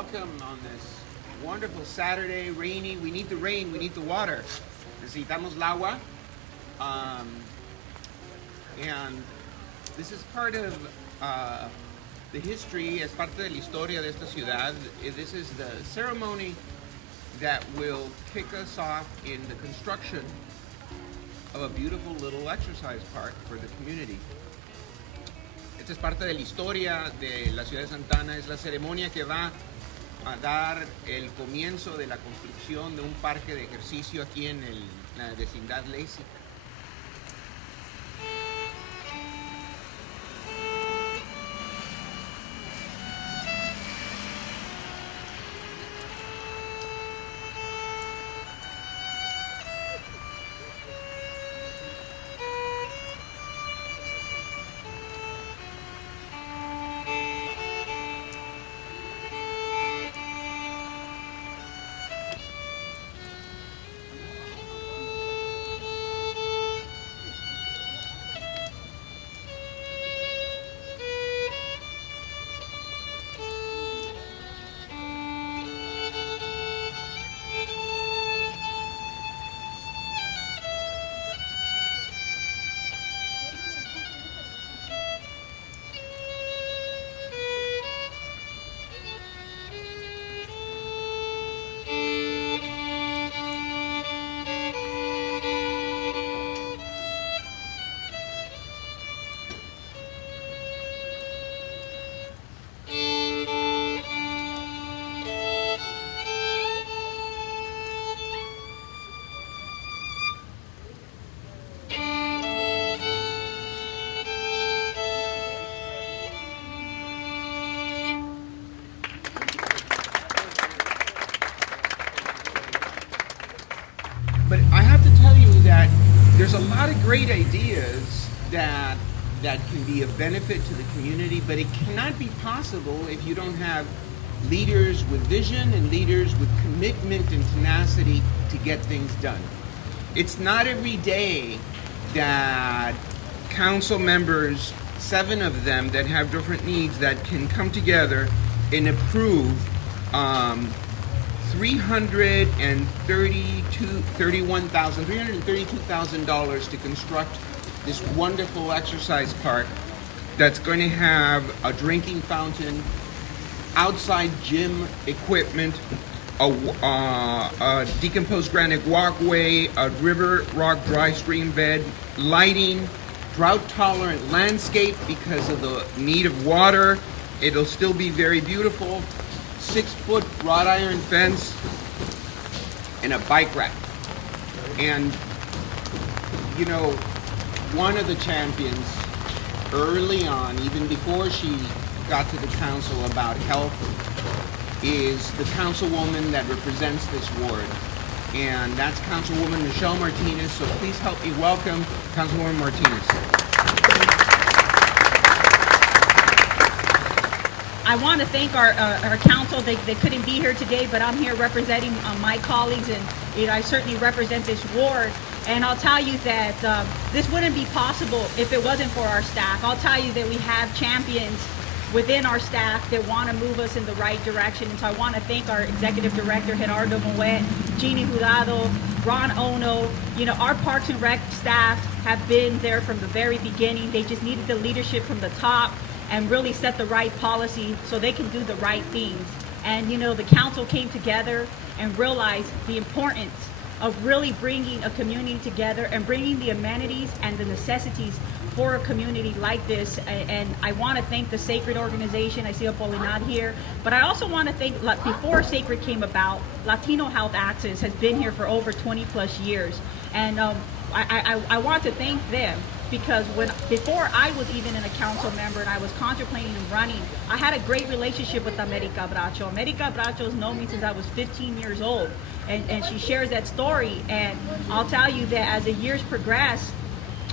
welcome on this wonderful Saturday, rainy. We need the rain, we need the water. Necesitamos el agua. And this is part of the history, es parte de la historia de esta ciudad. This is the ceremony that will kick us off in the construction of a beautiful little exercise park for the community. Esta es parte de la historia de la ciudad de Santana, es la ceremonia que va a dar el comienzo de la construcción de un parque de ejercicio aquí en la vecindad Lacey. But I have to tell you that there's a lot of great ideas that can be of benefit to the community, but it cannot be possible if you don't have leaders with vision and leaders with commitment and tenacity to get things done. It's not every day that council members, 7 of them that have different needs, that can come together and approve $332,000 to construct this wonderful exercise park that's going to have a drinking fountain, outside gym equipment, a decomposed granite walkway, a river rock dry stream bed, lighting, drought-tolerant landscape because of the need of water. It'll still be very beautiful. 6-foot wrought iron fence, and a bike rack. And, you know, one of the champions early on, even before she got to the council about health, is the councilwoman that represents this ward. And that's Councilwoman Michelle Martinez. So please help me welcome Councilwoman Martinez. I want to thank our council. They couldn't be here today, but I'm here representing my colleagues, and I certainly represent this ward. And I'll tell you that this wouldn't be possible if it wasn't for our staff. I'll tell you that we have champions within our staff that want to move us in the right direction. And so I want to thank our executive director, Gerardo Moet, Jeannie Jurado, Ron Ono. You know, our Parks and Rec staff have been there from the very beginning. They just needed the leadership from the top and really set the right policy so they can do the right things. And you know, the council came together and realized the importance of really bringing a community together and bringing the amenities and the necessities for a community like this. And I want to thank the Sacred organization. I see Apolinar here, but I also want to thank, before Sacred came about, Latino Health Access has been here for over 20 plus years. And I want to thank them, because before I was even a council member and I was contemplating and running, I had a great relationship with America Bracho. America Bracho has known me since I was 15 years old, and she shares that story. And I'll tell you that as the years progressed,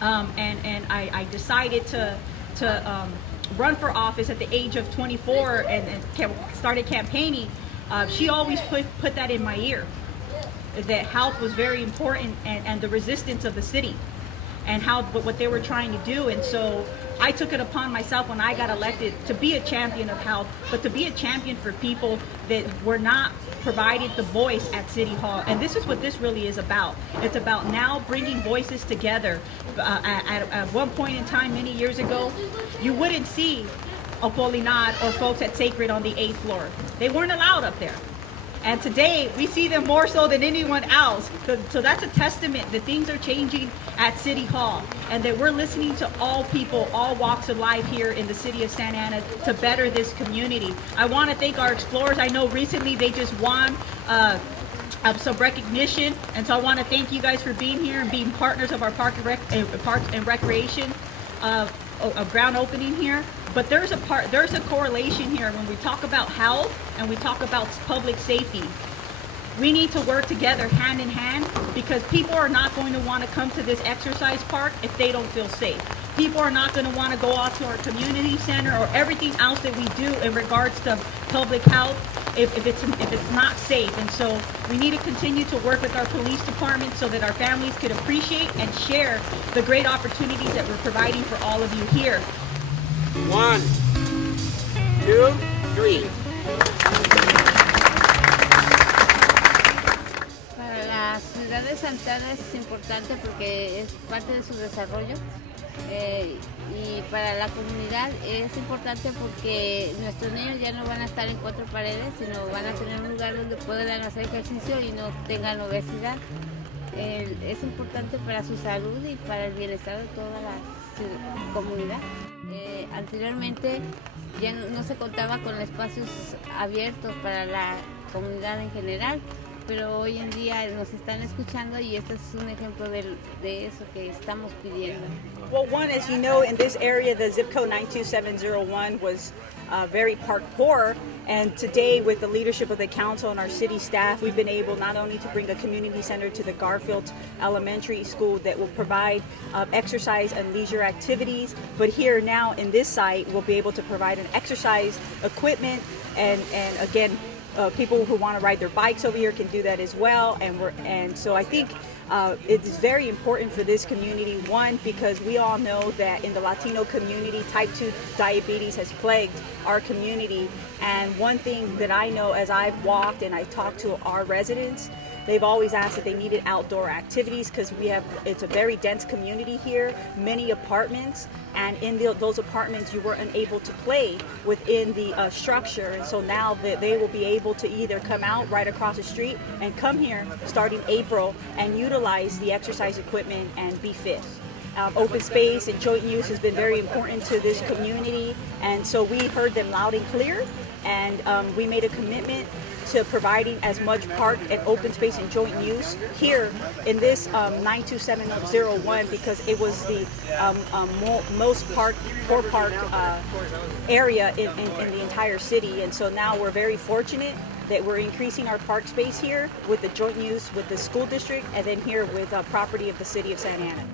and I decided to run for office at the age of 24 and started campaigning, she always put that in my ear, that health was very important, and the resistance of the city. and how what they were trying to do. And so I took it upon myself when I got elected to be a champion of health, but to be a champion for people that were not provided the voice at City Hall. And this is what this really is about. It's about now bringing voices together. At one point in time, many years ago, you wouldn't see Apolinar or folks at Sacred on the 8th floor. They weren't allowed up there. And today, we see them more so than anyone else. So that's a testament that things are changing at City Hall, and that we're listening to all people, all walks of life here in the city of Santa Ana to better this community. I want to thank our explorers. I know recently they just won some recognition, and so I want to thank you guys for being here and being partners of our Parks and Recreation ground opening here. But there's a correlation here when we talk about health and we talk about public safety. We need to work together hand in hand, because people are not going to want to come to this exercise park if they don't feel safe. People are not going to want to go out to our community center or everything else that we do in regards to public health if it's not safe. And so we need to continue to work with our police department so that our families could appreciate and share the great opportunities that we're providing for all of you here. 1, 2, 3. Para la ciudad de Santa Ana es importante porque es parte de su desarrollo, y para la comunidad es importante porque nuestros niños ya no van a estar en 4 paredes, sino van a tener un lugar donde puedan hacer ejercicio y no tengan obesidad. Es importante para su salud y para el bienestar de toda la comunidad. Anteriormente ya no se contaba con espacios abiertos para la comunidad en general, pero hoy en día nos están escuchando y este es un ejemplo de eso que estamos pidiendo. Well, one, as you know, in this area, the zip code 92701 was very park poor. And today, with the leadership of the council and our city staff, we've been able not only to bring a community center to the Garfield Elementary School that will provide exercise and leisure activities, but here now in this site, we'll be able to provide an exercise equipment, and again, people who want to ride their bikes over here can do that as well. And so I think it's very important for this community, one, because we all know that in the Latino community, type 2 diabetes has plagued our community. And one thing that I know as I've walked and I talked to our residents, they've always asked that they needed outdoor activities, because it's a very dense community here, many apartments, and in those apartments you weren't able to play within the structure. And so now that they will be able to either come out right across the street and come here starting April and utilize the exercise equipment and be fit. Open space and joint use has been very important to this community, and so we heard them loud and clear, and we made a commitment to providing as much park and open space and joint use here in this 92701, because it was the most poor park area in the entire city. And so now we're very fortunate that we're increasing our park space here with the joint use with the school district, and then here with property of the city of Santa Ana.